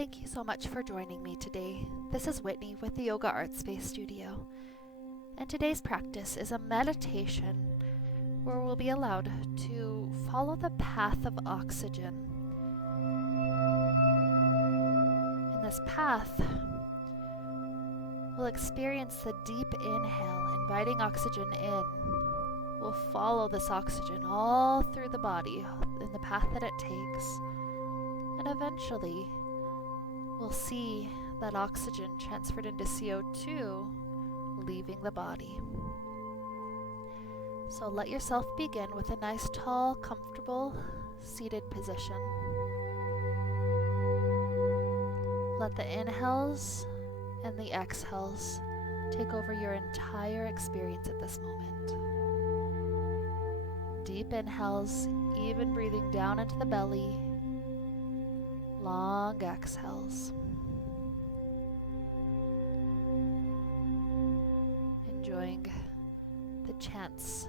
Thank you so much for joining me today. This is Whitney with the Yoga Art Space Studio. And today's practice is a meditation where we'll be allowed to follow the path of oxygen. In this path, we'll experience the deep inhale, inviting oxygen in. We'll follow this oxygen all through the body in the path that it takes. And eventually, we'll see that oxygen transferred into CO2, leaving the body. So let yourself begin with a nice, tall, comfortable, seated position. Let the inhales and the exhales take over your entire experience at this moment. Deep inhales, even breathing down into the belly. Long exhales. Enjoying the chance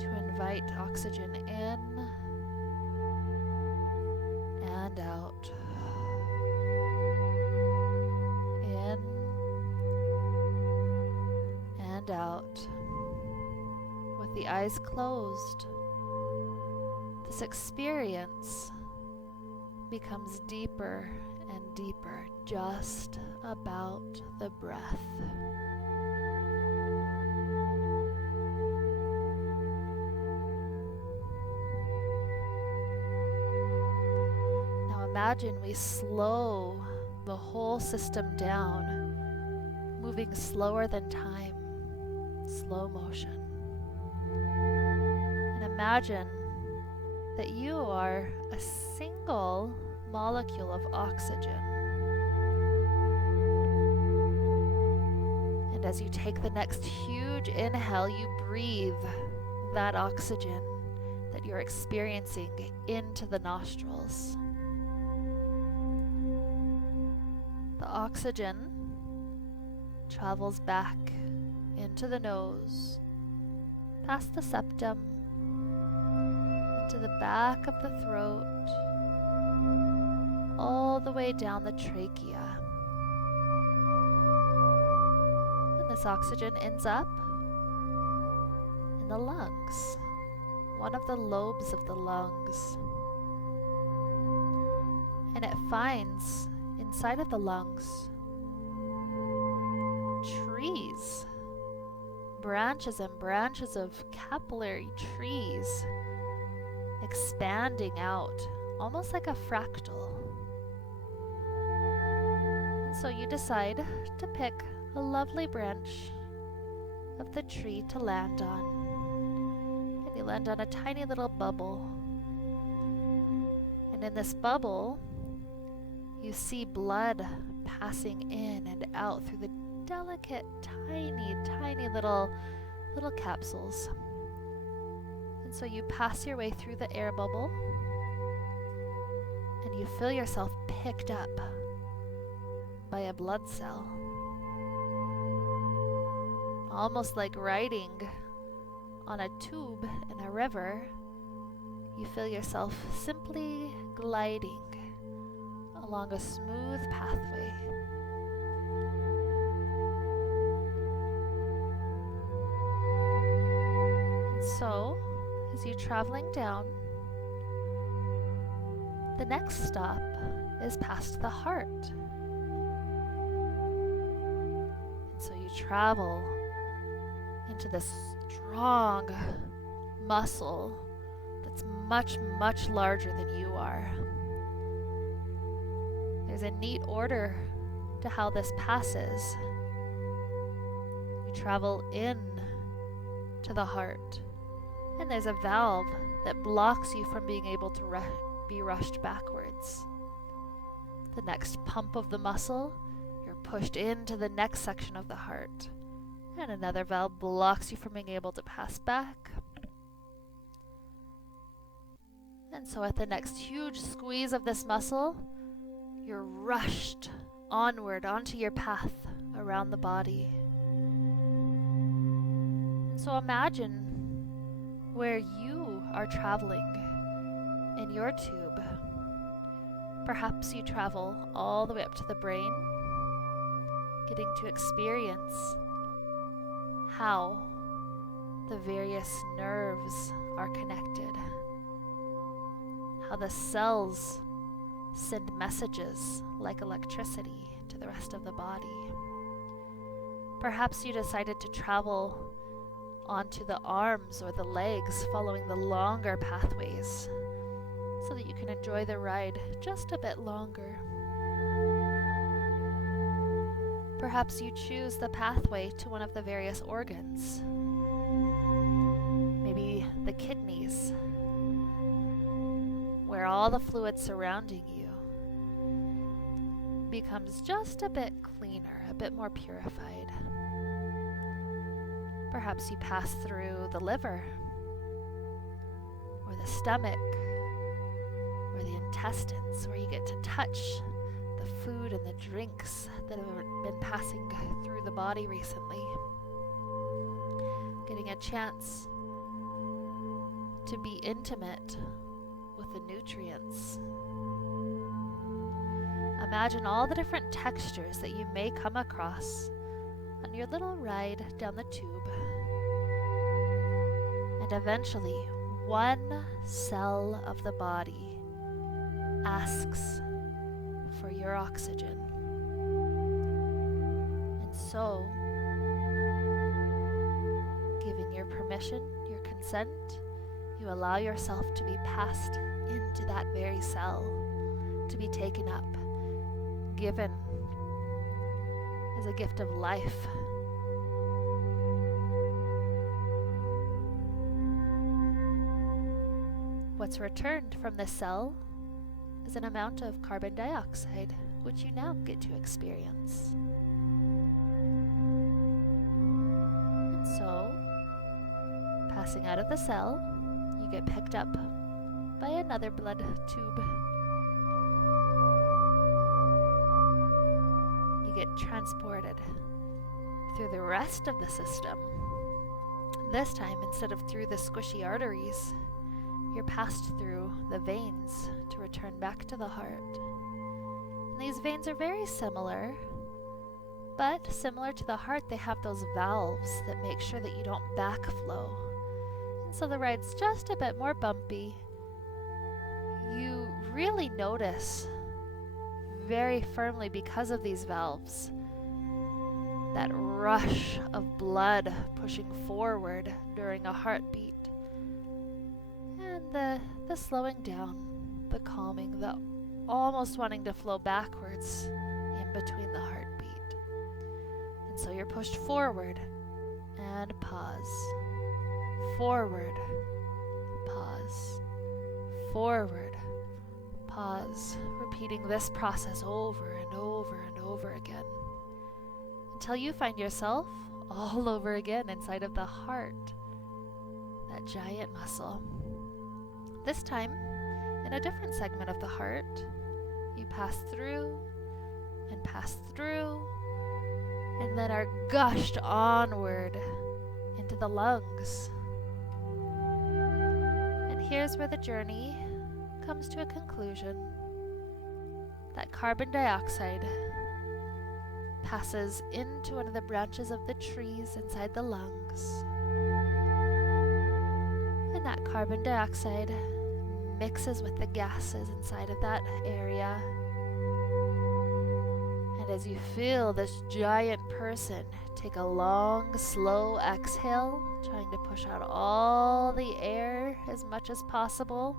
to invite oxygen in and out. In and out. With the eyes closed, this experience becomes deeper and deeper, just about the breath. Now imagine we slow the whole system down, moving slower than time, slow motion. And imagine that you are a single molecule of oxygen. And as you take the next huge inhale, you breathe that oxygen that you're experiencing into the nostrils. The oxygen travels back into the nose, past the septum, to the back of the throat, all the way down the trachea. And this oxygen ends up in the lungs, one of the lobes of the lungs. And it finds inside of the lungs trees, branches and branches of capillary trees, expanding out, almost like a fractal. And so you decide to pick a lovely branch of the tree to land on. And you land on a tiny little bubble. And in this bubble, you see blood passing in and out through the delicate, tiny little capsules. So you pass your way through the air bubble and you feel yourself picked up by a blood cell. Almost like riding on a tube in a river, you feel yourself simply gliding along a smooth pathway. And so, as you're traveling down, the next stop is past the heart. And so you travel into this strong muscle that's much larger than you are. There's a neat order to how this passes. You travel in to the heart. And there's a valve that blocks you from being able to be rushed backwards. The next pump of the muscle, you're pushed into the next section of the heart. And another valve blocks you from being able to pass back. And so at the next huge squeeze of this muscle, you're rushed onward onto your path around the body. So imagine where you are traveling in your tube. Perhaps you travel all the way up to the brain, getting to experience how the various nerves are connected, how the cells send messages like electricity to the rest of the body. Perhaps you decided to travel onto the arms or the legs, following the longer pathways, so that you can enjoy the ride just a bit longer. Perhaps you choose the pathway to one of the various organs, maybe the kidneys, where all the fluid surrounding you becomes just a bit cleaner, a bit more purified. Perhaps you pass through the liver, or the stomach, or the intestines, where you get to touch the food and the drinks that have been passing through the body recently. Getting a chance to be intimate with the nutrients. Imagine all the different textures that you may come across on your little ride down the tube. And eventually, one cell of the body asks for your oxygen. And so, giving your permission, your consent, you allow yourself to be passed into that very cell, to be taken up, given as a gift of life. What's returned from the cell is an amount of carbon dioxide, which you now get to experience. And so, passing out of the cell, you get picked up by another blood tube. You get transported through the rest of the system. This time, instead of through the squishy arteries, you're passed through the veins to return back to the heart. And these veins are very similar, but similar to the heart, they have those valves that make sure that you don't backflow. And so the ride's just a bit more bumpy. You really notice very firmly, because of these valves, that rush of blood pushing forward during a heartbeat. And the slowing down, the calming, the almost wanting to flow backwards in between the heartbeat. And so you're pushed forward and pause. Forward, pause. Forward, pause. Repeating this process over and over and over again, until you find yourself all over again inside of the heart, that giant muscle. This time, in a different segment of the heart, you pass through, and then are gushed onward into the lungs. And here's where the journey comes to a conclusion. That carbon dioxide passes into one of the branches of the trees inside the lungs. And that carbon dioxide mixes with the gases inside of that area. And as you feel this giant person take a long, slow exhale, trying to push out all the air as much as possible,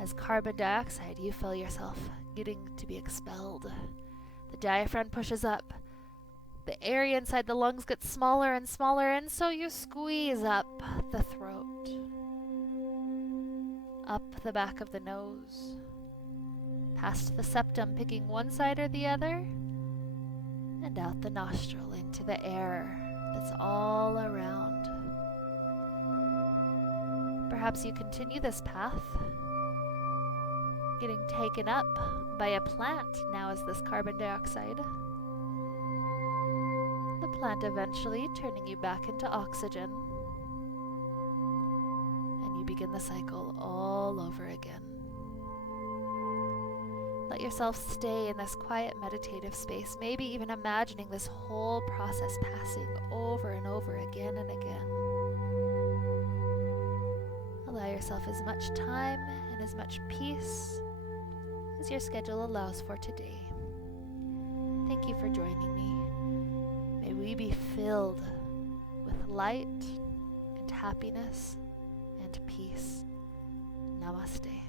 as carbon dioxide, you feel yourself getting to be expelled. The diaphragm pushes up. The area inside the lungs gets smaller and smaller, and so you squeeze up the throat, up the back of the nose, past the septum, picking one side or the other, and out the nostril into the air that's all around. Perhaps you continue this path, getting taken up by a plant now as this carbon dioxide. The plant eventually turning you back into oxygen, and you begin the cycle all over again. Let yourself stay in this quiet meditative space, maybe even imagining this whole process passing over and over again and again. Allow yourself as much time and as much peace as your schedule allows for today. Thank you for joining me. May we be filled with light and happiness and peace. Namaste.